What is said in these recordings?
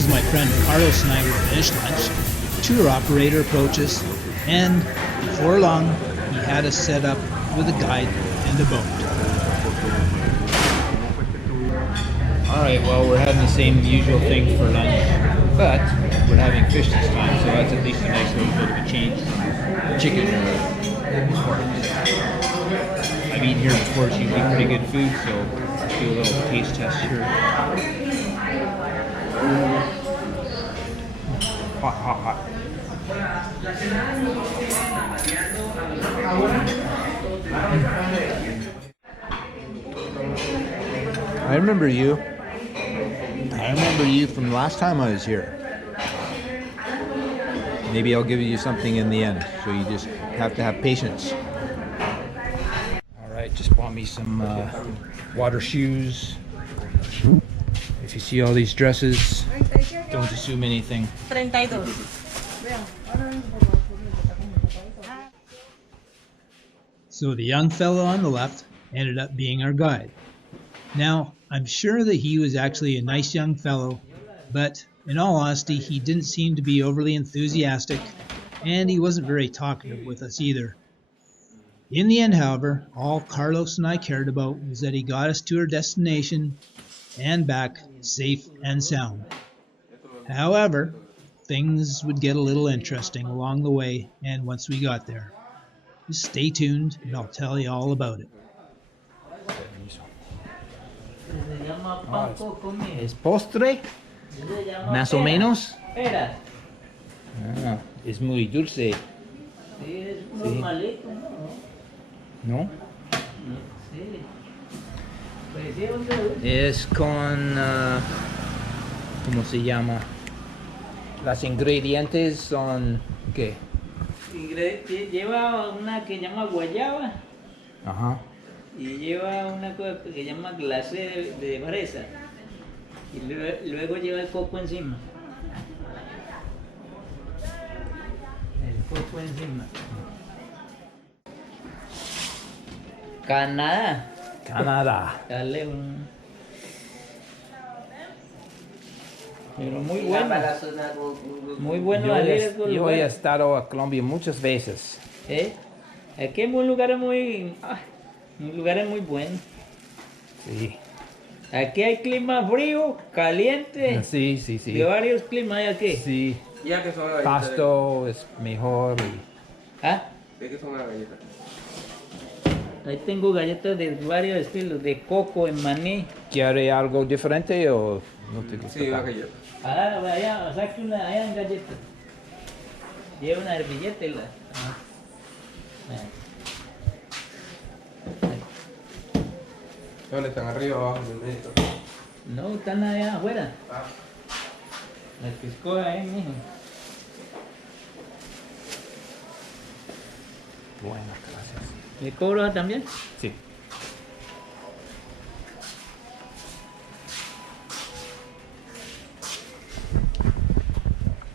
as my friend Carlos and I were finished lunch, the tour operator approached us, and before long, he had us set up with a guide and a boat. Alright, well, we're having the same usual thing for lunch, but we're having fish this time, so that's at least a nice little bit of a change from chicken or pork. I've eaten here before, it's usually pretty good food, so let's do a little taste test here. Hot, hot, hot. I remember you from last time I was here. Maybe I'll give you something in the end, so you just have to have patience. Alright, just bought me some water shoes. If you see all these dresses, don't assume anything. 32. So the young fellow on the left ended up being our guide. Now, I'm sure that he was actually a nice young fellow, but in all honesty, he didn't seem to be overly enthusiastic, and he wasn't very talkative with us either. In the end, however, all Carlos and I cared about was that he got us to our destination and back safe and sound. However, things would get a little interesting along the way, and once we got there. Just stay tuned, and I'll tell you all about it. ¿Es postre? Más o menos. Ah, es muy dulce. ¿No? Es con... ¿cómo se llama? Los ingredientes son... ¿qué? Lleva una que llama guayaba. Ajá. Y lleva una cosa que llama glacé de fresa. Y luego lleva el coco encima. El coco encima. Canadá. Dale un... Pero muy bueno. Muy bueno. Yo he estado a Colombia muchas veces. Aquí hay un lugar muy bueno. Sí. Aquí hay clima frío, caliente. Sí. De varios climas hay aquí. Sí. Ya que son las Pasto es mejor. ¿Ah? ¿De qué son las galletas? Ahí tengo galletas de varios estilos, de coco, en maní. ¿Quiere algo diferente o no te gusta? Sí, una galleta. Ah, vaya, saque una, allá en galletas. Lleva una servilleta y la... ¿Dónde están? ¿Arriba o abajo del medio? No, están allá afuera. Ah. Las que escoge ahí, mijo. Bueno, gracias. ¿Le cobro también? Sí.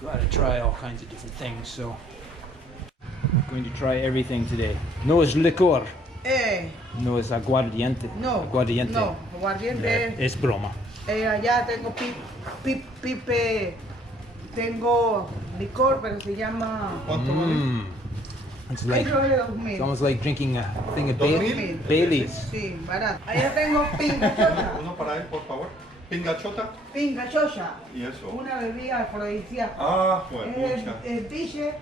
Gotta try all kinds of different things, so I'm going to try everything today. No es licor. No es aguardiente. No, Aguardiente. no, aguardiente. Es broma. Allá tengo pipe, tengo licor, pero se llama... It's like, Eso de 2000. it's almost like drinking a thing of 2000. Baileys. Sí, barato. Allá tengo pinga chocha. Uno para él, por favor. Pingachota. Pinga chocha. Y eso. Una bebida afrodisíaca. Ah, bueno, mucha. Es piche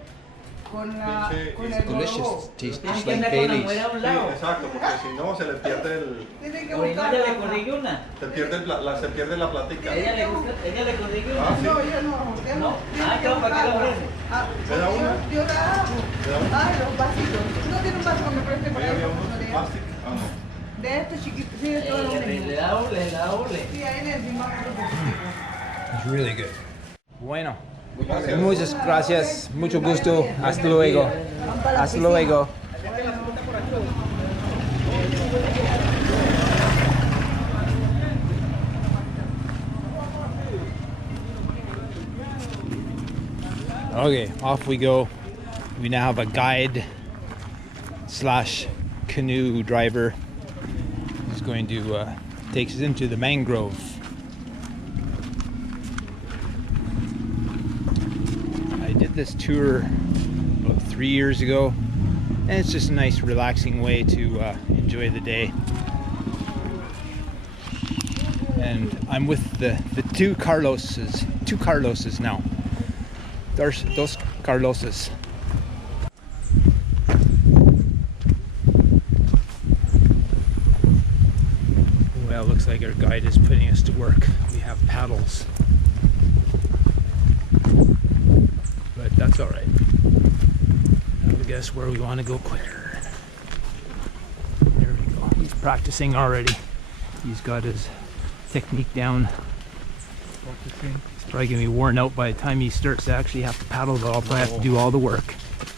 con la... Piche con is el Delicious. borobó. Tastes Hay just que like andar con la Baileys. mujer a un Sí, lado. exacto, porque si no se le pierde el... Tienen que Bueno, buscar... ella le consiguió una. Se pierde, se pierde la plática. Ella le consiguió Ah, una. sí. No, yo no. No. Tienen Ah, que claro, ¿para qué la buscarla. ofrece? Ah, ¿Me da una? Yo la hago. ¿Me da una? Ay, los vasitos. ¿No tiene un vaso que me preste por Ahí ahí? había unos de plástico. Ah, no. De estos chiquitos, sí, de todos los Le mismos. da doble. Sí, ahí en el encima otro poquitico. It's really good. Bueno, Gracias. muchas gracias, mucho gusto. Hasta luego. Hasta luego. Okay, off we go. We now have a guide slash canoe driver who's going to take us into the mangrove. started this tour about 3 years ago, and it's just a nice relaxing way to enjoy the day. And I'm with the two Carloses now. There's dos Carloses. Well, looks like our guide is putting us to work. We have paddles, but that's all right. I guess where we want to go quicker. There we go. He's practicing already. He's got his technique down. He's probably gonna be worn out by the time he starts to actually have to paddle, but I'll probably have to do all the work.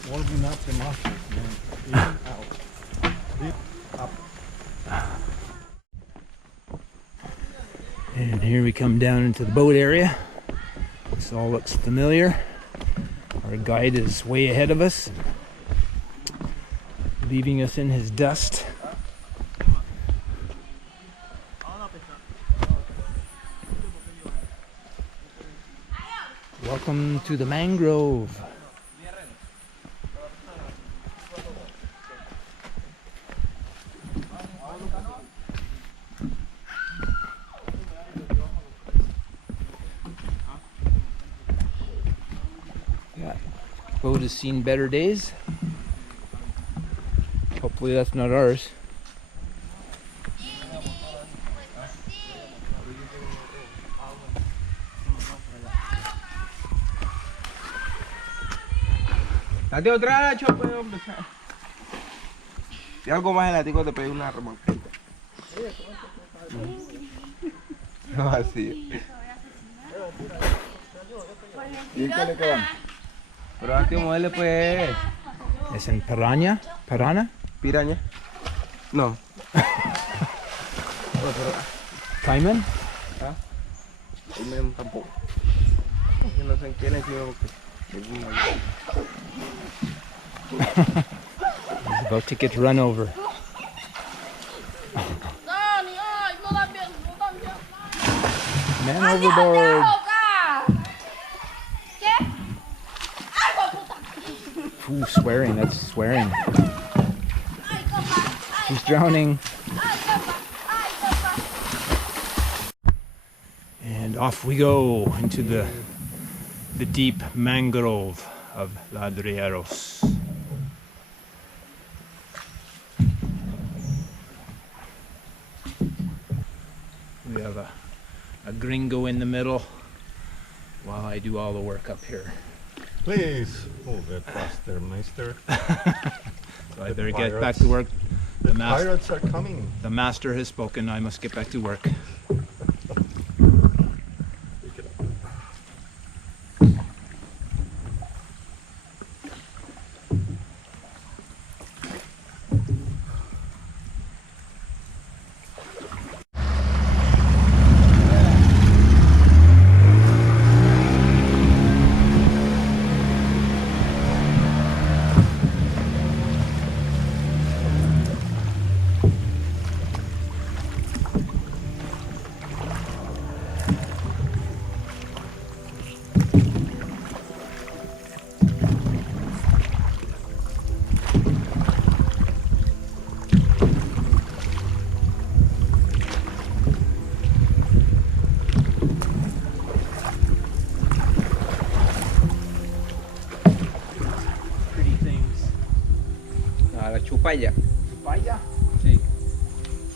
Warming up the muscles, man. In, out. Deep, up. And here we come down into the boat area. This all looks familiar. Our guide is way ahead of us, leaving us in his dust. Welcome to the Mangrove. Yeah, boat has seen better days. Hopefully that's not ours. Date otra chope, hombre. Si algo más elástico te pedí una remolquita. No, así. ¿Y qué le quedan? Pero hay que moverle pues. ¿Es en Piranha? ¿Piranha? Piraña. No. Cayman? ¿Ah? Tampoco. Yo no sé en qué le equivoco. He's about to get run over. Man overboard. Ooh, swearing, that's swearing. He's drowning. And off we go into the deep mangrove of Ladrilleros. We have a gringo in the middle while I do all the work up here. Please move it faster, mister. So I better get back to work. The pirates are coming. The master has spoken. I must get back to work. Pick it up. La chupalla. ¿Chupalla? Sí.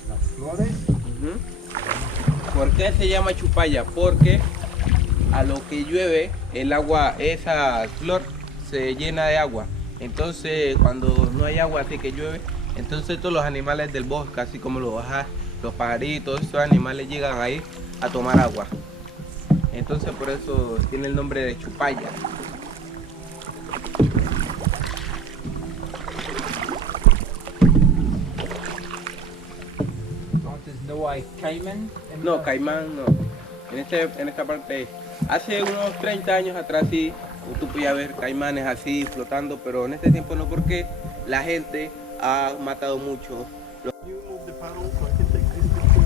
Las flores. ¿Por qué se llama chupalla? Porque a lo que llueve, el agua, esa flor se llena de agua. Entonces, cuando no hay agua, así que llueve, entonces todos los animales del bosque, así como los bajas, los pajaritos, esos animales llegan ahí a tomar agua. Entonces, por eso tiene el nombre de chupalla. No hay caimán. No, caimán no. En esta parte, hace unos 30 años atrás sí, tú podías ver caimanes así flotando, pero en este tiempo no, porque la gente ha matado mucho. You move the paddle so I can take this picture.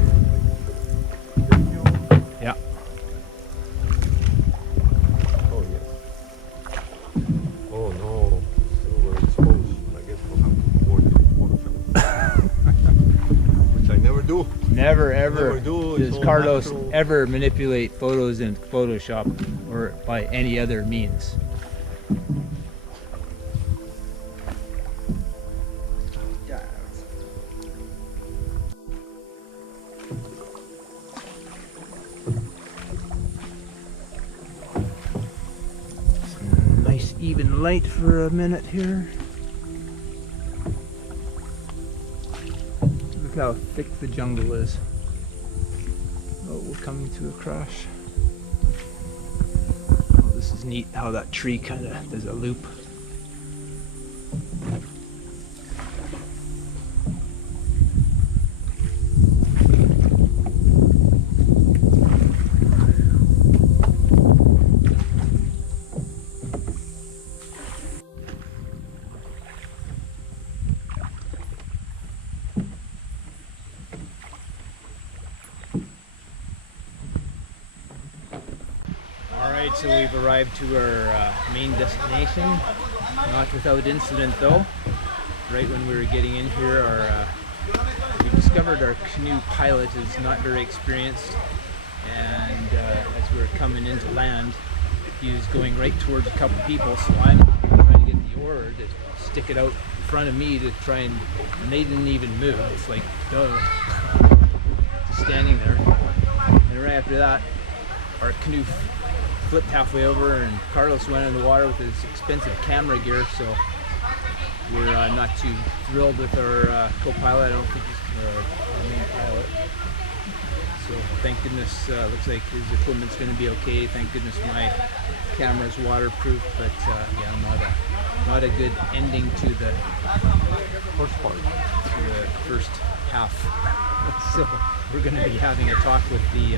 There you go. Yeah. Oh yes. Never ever Never do, does it's all Carlos natural. ever manipulate photos in Photoshop or by any other means. Nice even light for a minute here. Look how thick the jungle is. Oh, we're coming to a crash. Oh, this is neat how that tree kind of does a loop. Alright, so we've arrived to our main destination. Not without incident though. Right when we were getting in here, we discovered our canoe pilot is not very experienced, and as we were coming into land, he was going right towards a couple people, so I'm trying to get the oar to stick it out in front of me to try and they didn't even move. It's like, duh. Just standing there. And right after that, our canoe flipped halfway over and Carlos went in the water with his expensive camera gear, so we're not too thrilled with our co-pilot. I don't think he's our main pilot. So thank goodness, looks like his equipment's going to be okay. Thank goodness my camera's waterproof, but yeah, not a good ending to the first part, to the first half. So we're going to be having a talk with the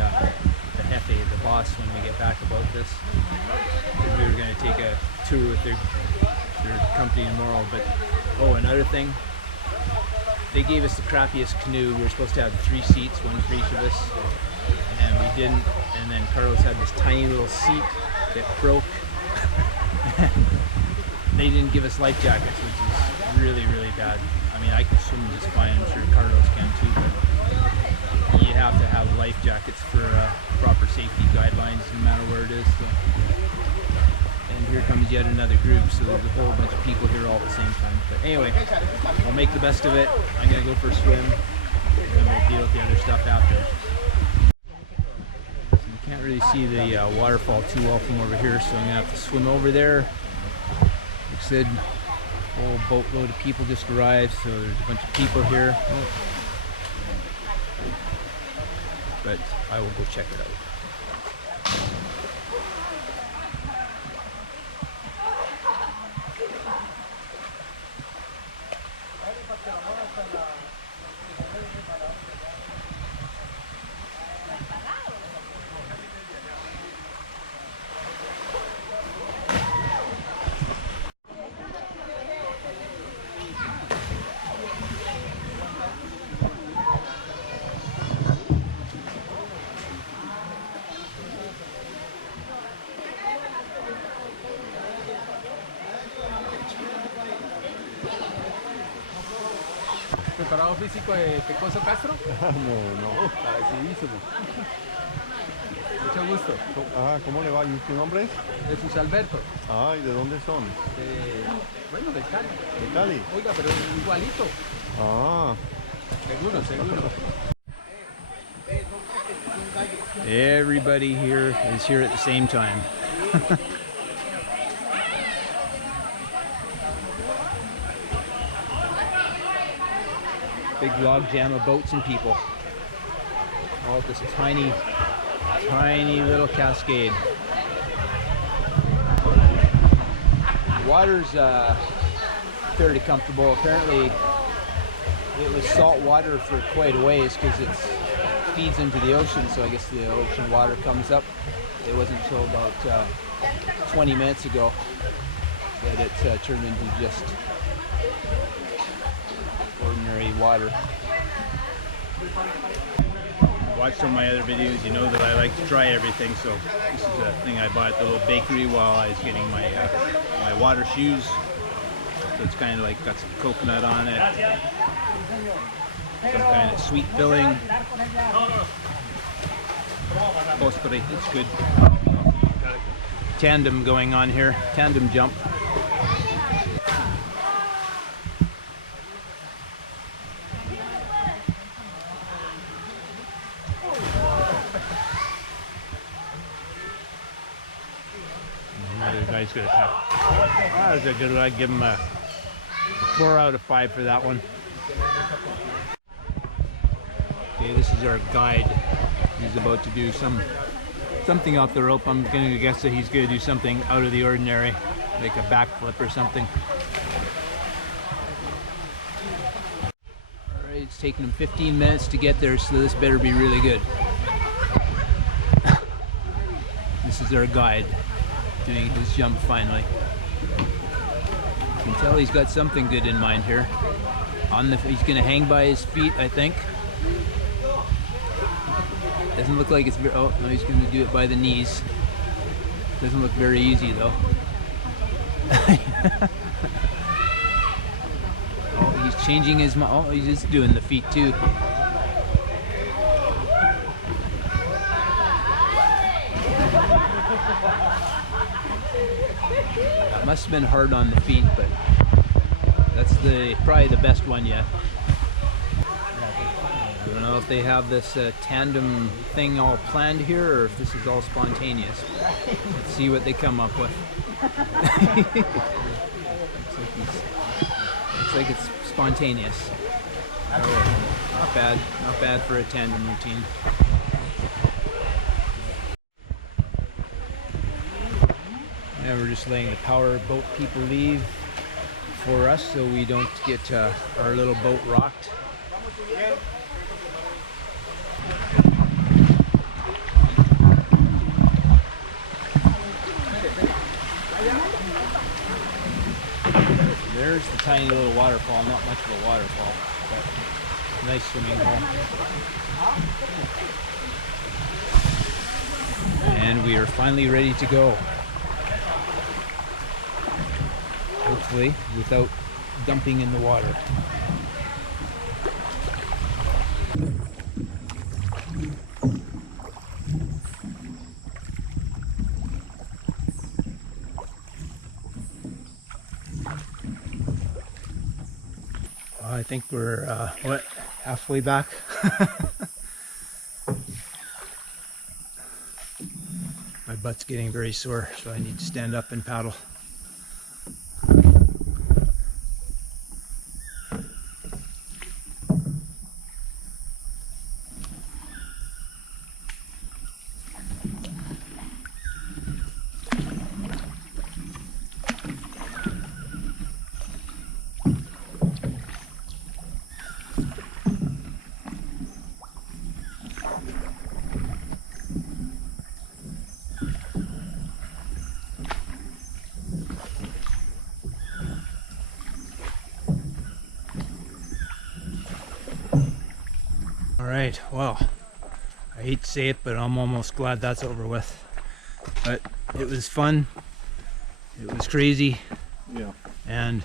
Jefe, the boss, when we get back about this. We were going to take a tour with their company tomorrow, but oh, another thing, they gave us the crappiest canoe. We were supposed to have 3 seats, one for each of us, and we didn't. And then Carlos had this tiny little seat that broke. They didn't give us life jackets, which is really, really bad. I mean, I can swim just fine. I'm sure Carlos can too, but you have to have life jackets for proper safety guidelines, no matter where it is. So. And here comes yet another group, so there's a whole bunch of people here all at the same time. But anyway, we'll make the best of it. I'm gonna go for a swim, and then we'll deal with the other stuff after. So you can't really see the waterfall too well from over here, so I'm gonna have to swim over there. Like I said, a whole boatload of people just arrived, so there's a bunch of people here. But I will go check it out. ¿Preparado físico de Pecoso Castro? No. Parecidísimo. Mucho gusto. ¿Cómo le va? ¿Y tu nombre es? Jesús Alberto. ¿Y de dónde son? Bueno, de Cali. ¿De Cali? Oiga, pero igualito. Seguro. Everybody here is here at the same time. Big log jam of boats and people. All at this tiny little cascade. The water's fairly comfortable. Apparently it was salt water for quite a ways because it feeds into the ocean, so I guess the ocean water comes up. It wasn't until about 20 minutes ago that it turned into just ordinary water. Watched some of my other videos, you know that I like to try everything, so this is a thing I bought at the little bakery while I was getting my my water shoes. So it's kind of like got some coconut on it. some kind of sweet filling. Postre, it's good. Got a tandem going on here, tandem jump. Another guy's gonna tap. That was a good one. I'd give him a 4 out of 5 for that one. Okay, this is our guide. He's about to do something off the rope. I'm gonna guess that he's gonna do something out of the ordinary, like a backflip or something. Alright, it's taken him 15 minutes to get there, so this better be really good. This is our guide doing his jump finally. You can tell he's got something good in mind here. He's gonna hang by his feet, I think. Doesn't look like it's very, oh no, he's going to do it by the knees. Doesn't look very easy though. Oh, he's changing his mind. Oh, he's just doing the feet too. That must have been hard on the feet, but that's probably the best one yet. I don't know if they have this tandem thing all planned here or if this is all spontaneous. Let's see what they come up with. Looks like it's spontaneous. Oh, not bad for a tandem routine. And we're just letting the power boat people leave for us so we don't get our little boat rocked. There's the tiny little waterfall, not much of a waterfall, but nice swimming hole. And we are finally ready to go. Hopefully without dumping in the water. I think we're, halfway back? My butt's getting very sore, so I need to stand up and paddle. Alright, well, I hate to say it, but I'm almost glad that's over with. But it was fun, it was crazy, Yeah. and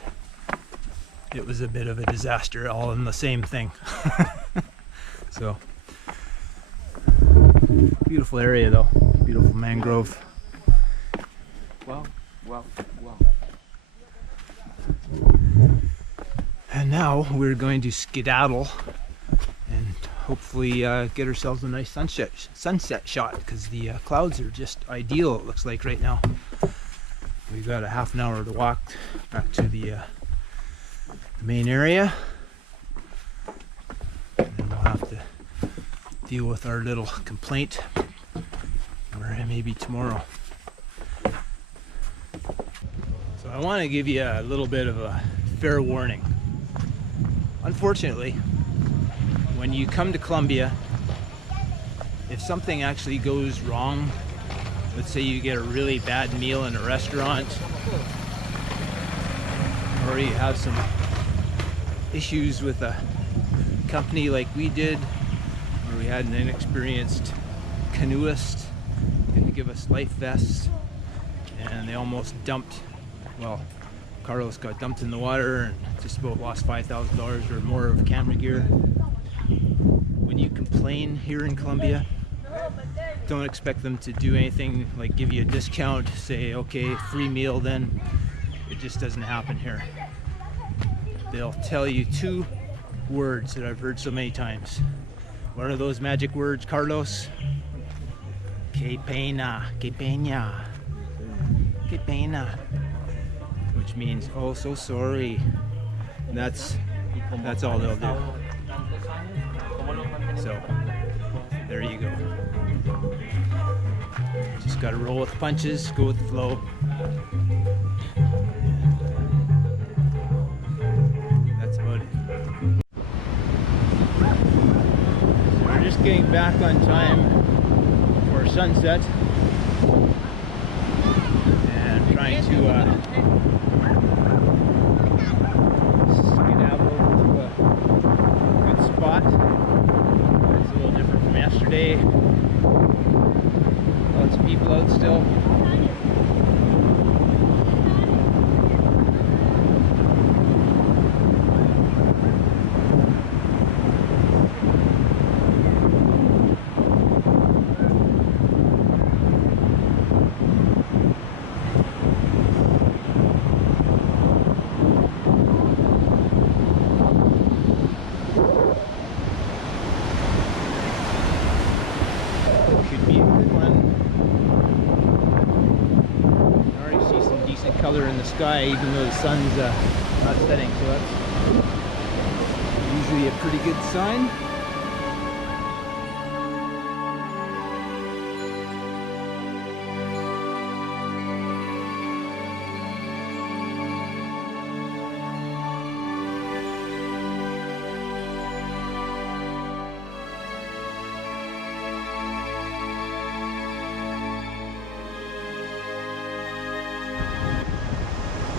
it was a bit of a disaster, all in the same thing. So, beautiful area though, beautiful mangrove. Wow, wow, wow. And now we're going to skedaddle and hopefully get ourselves a nice sunset shot, because the clouds are just ideal, it looks like right now. We've got a half an hour to walk back to the main area, and then we'll have to deal with our little complaint, or maybe tomorrow. So I want to give you a little bit of a fair warning. Unfortunately, when you come to Colombia, if something actually goes wrong, let's say you get a really bad meal in a restaurant, or you have some issues with a company like we did, where we had an inexperienced canoeist, didn't give us life vests, and they almost dumped, well, Carlos got dumped in the water and just about lost $5,000 or more of camera gear. when you complain here in Colombia, don't expect them to do anything like give you a discount, say, okay, free meal then. It just doesn't happen here. They'll tell you two words that I've heard so many times. What are those magic words, Carlos? Que pena, que pena, que pena, which means, oh, so sorry. And that's all they'll do. So, there you go. Just gotta roll with the punches, go with the flow. That's about it. So we're just getting back on time for sunset. And trying to skedaddle to a good spot. It's a little different from yesterday. Lots of people out still. Could be a good one. I already see some decent color in the sky, even though the sun's not setting, so that's usually a pretty good sign.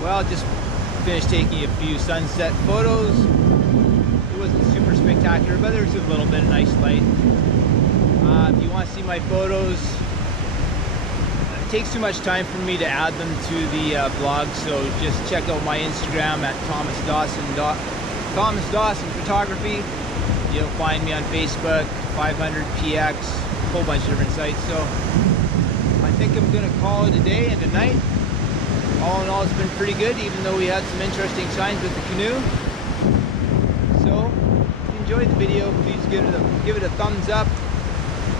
Well, just finished taking a few sunset photos. It wasn't super spectacular, but there was a little bit of nice light. If you want to see my photos, it takes too much time for me to add them to the blog, so just check out my Instagram at Thomas Dawson Photography. You'll find me on Facebook, 500px, a whole bunch of different sites. So I think I'm going to call it a day and a night. All in all, it's been pretty good, even though we had some interesting signs with the canoe. So, if you enjoyed the video, please give it a thumbs up.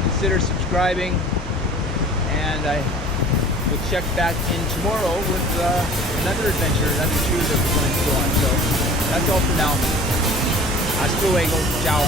Consider subscribing, and I will check back in tomorrow with another adventure, another tour that we're going to go on. So, that's all for now. Hasta luego. Ciao.